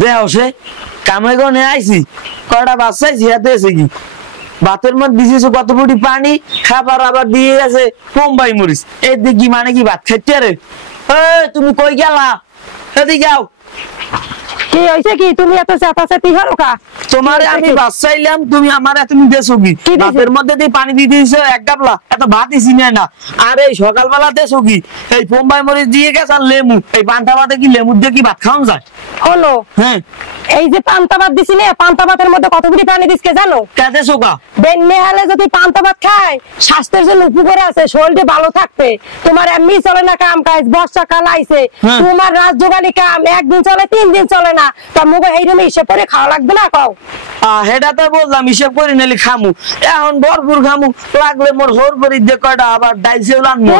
দেও সে কামে গনে আইছি কয়টা বাচ্চাইছি হাতে এসে কি ভাতের মধ্যে দিয়েছে কত ফুটি পানি খাবার আবার দিয়ে গেছে বোম্বাই মরিচ এই দেখি মানে কি ভাত খাইতে রে তুমি কই গেলা এদিকে যাও কি হইছে কি তুমি এত চাপাচাপি হলো কা তোমারে আমি বাচ্চাইলাম তুমি আমারে তুমি দেছো কি ভাতের মধ্যে দিয়ে পানি দিয়ে দিয়েছো এক গাবলা এত ভাতই চিনে না আর এই সকালবেলা দেছো কি এই বোম্বাই মরিচ দিয়ে গেছে আর লেমু এই পান্তা ভাতে কি লেমু দিয়ে কি ভাত খাওয়া যায় হলো হ্যাঁ এই যে পান্তা ভাত দিছিলে পান্তা ভাতের মধ্যে কতগুলি পানি দিছকে জানো কাতে সোকা বেন্নে হালে যদি পান্তা ভাত খায় স্বাস্থ্যের জন্য উপকারে আছে শরীরটা ভালো থাকবে তোমার এমনি চলে না কাম কাজ বর্ষাকাল আইছে তোমার রাজযোগালী কাম একদিন চলে 3 দিন চলে না তা মুগে এইরকম হিসাব করে খাওয়া লাগবে না কও হেডা তো বললাম হিসাব করে নিলে খামু এখন ভরপুর খামু লাগলে মোর হোর পরি দে কয়টা আবার ডাইল সেও আনমু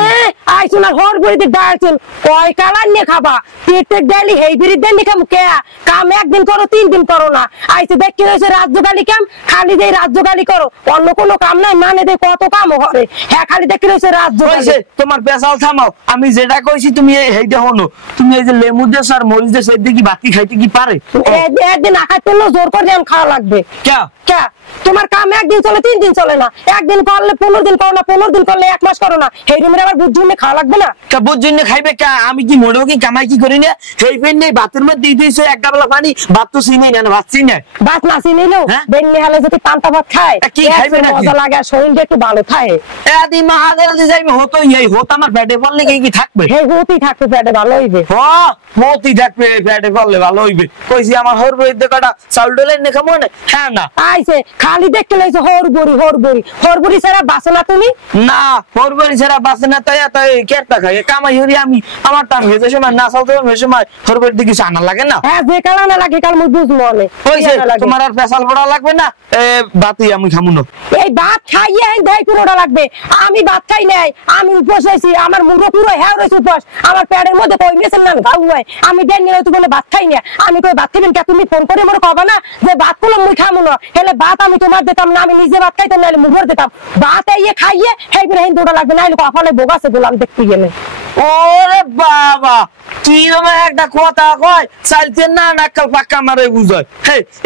আইছো না হোর পরি দে ডাইল সেল কয় কালার নিয়ে খাবা প্রত্যেক ডাইলি হেই বিরি দেন নি খামু কে কাম একদিন করো 3 দিন করো না আইছে দেখি হইছে রাজযোগালী কাম খালি দেই রাজযোগালী করো অন্য কোনো কাম নাই মানে দে কত কাম করে হ্যাঁ খালি দেখি হইছে রাজযোগালী তোমার পেশাল থামাও আমি যেটা কইছি তুমি এইটা হনো তুমি এই যে লেমু দে আর মরিচ দে সেদিকে কি বাকি খাইতে কি পারে একদিন না খাইতে জোর করে আম খাওয়া লাগবে কে কে তোমার কাম একদিন চলে 3 দিন চলে না একদিন করলে 15 দিন করো না 15 দিন করলে এক মাস করো না এই রুমের আবার বুঝজুনে খাওয়া লাগবে না কে বুঝজুনে খাইবে কে আমি কি মোড়ো কি কামাই কি করি না সেই পেন নেই ভাতের মধ্যে দিয়ে দিয়েছো এক গাবলা পানি ভাত তো চিনি না ভাত চিনি ভাত না চিনিলেও বেন্নে হালে যদি পান্তা ভাত খায় কি খাইবে না মজা লাগে শরীরটা একটু ভালো থাকে এদি মাহাদের যে যাইবে হতো এই হতো আমার পেটে পড়লে কি থাকবে হে হতেই থাকবে পেটে ভালো হইবে হ্যাঁ মতি থাকবে পেটে পড়লে ভালো হইবে কইছি আমার হর বই দেখাটা চাউল ডলে নে খামো না হ্যাঁ না আইছে খালি দেখতে লইছে হরবরি ছাড়া বাসে না তুমি না হরবরি ছাড়া বাসে না তাই তাই কেটটা খাই কামাই হরি আমি আমার টাইম হয়েছে সময় না চালতে হবে সময় হরবরি দিকে আনা লাগে না হ্যাঁ যে কালা না লাগে কাল মুই বুঝমু অনে কইছে তোমার আর পেশাল পড়া লাগবে না ভাতই আমি খামু না এই ভাত খাইয়ে দেই পুরোটা লাগবে আমি ভাত খাই নাই আমি উপোস হইছি আমার মুখ পুরো হ্যাঁ রইছে উপোস আমার পেটের মধ্যে কই মেছেন না গাউ হয় আমি দেন নিলে তুই বলে ভাত খাই না আমি কই ভাত খাবেন কে তুমি ফোন করে মরে কবা না যে ভাত গুলো মুই খামু না হেলে ভাত আমি তোমার দিতাম না আমি নিজে ভাত খাইতাম নাইলে মুখর দিতাম ভাত আইয়ে খাইয়ে হেই বিরে হিন দুটো লাগবে নাইলে কপালে বোগাছে গোলাম দেখতে গেলে ওরে বাবা কি রকম একটা কথা কয় চালতে না নাকাল পাক্কা মারে বুঝায়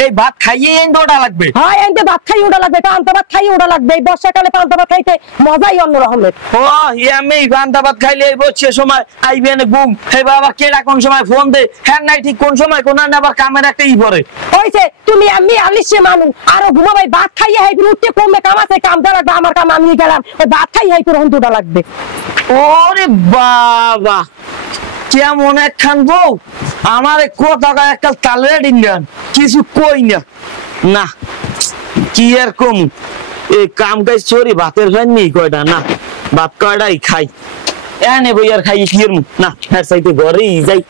এই ভাত খাইয়ে এই দুটো লাগবে হয় এনতে ভাত খাই ওটা লাগবে পান্তা ভাত খাই ওটা লাগবে এই বর্ষাকালে পান্তা ভাত খাইতে মজাই অন্য রকমের ও আমি পান্তা ভাত খাইলে এই বসে সময় আইবেন ঘুম হে বাবা কেডা কোন সময় ফোন দে হ্যাঁ নাই ঠিক কোন সময় কোন না আবার কামের একটা ই পড়ে হইছে তুমি আমি আলিশে মানু আরো ঘুমাবাই ভাত খাইয়ে হাই উঠতে কমে কাম আছে কাম দা লাগবে আমার কাম আমি গেলাম ওই ভাত খাই হাই পুরো দুটো লাগবে ওরে বাবা কেমন একখান বউ আমার কথা একটা তালের ইন্ডিয়ান কিছু কই না না কি আর কম এই কাম কাজ চোরি ভাতের ফ্যান নেই কয়টা না ভাত কয়টাই খাই এনে বই আর খাই কি না হ্যাঁ সাইতে ঘরেই যাই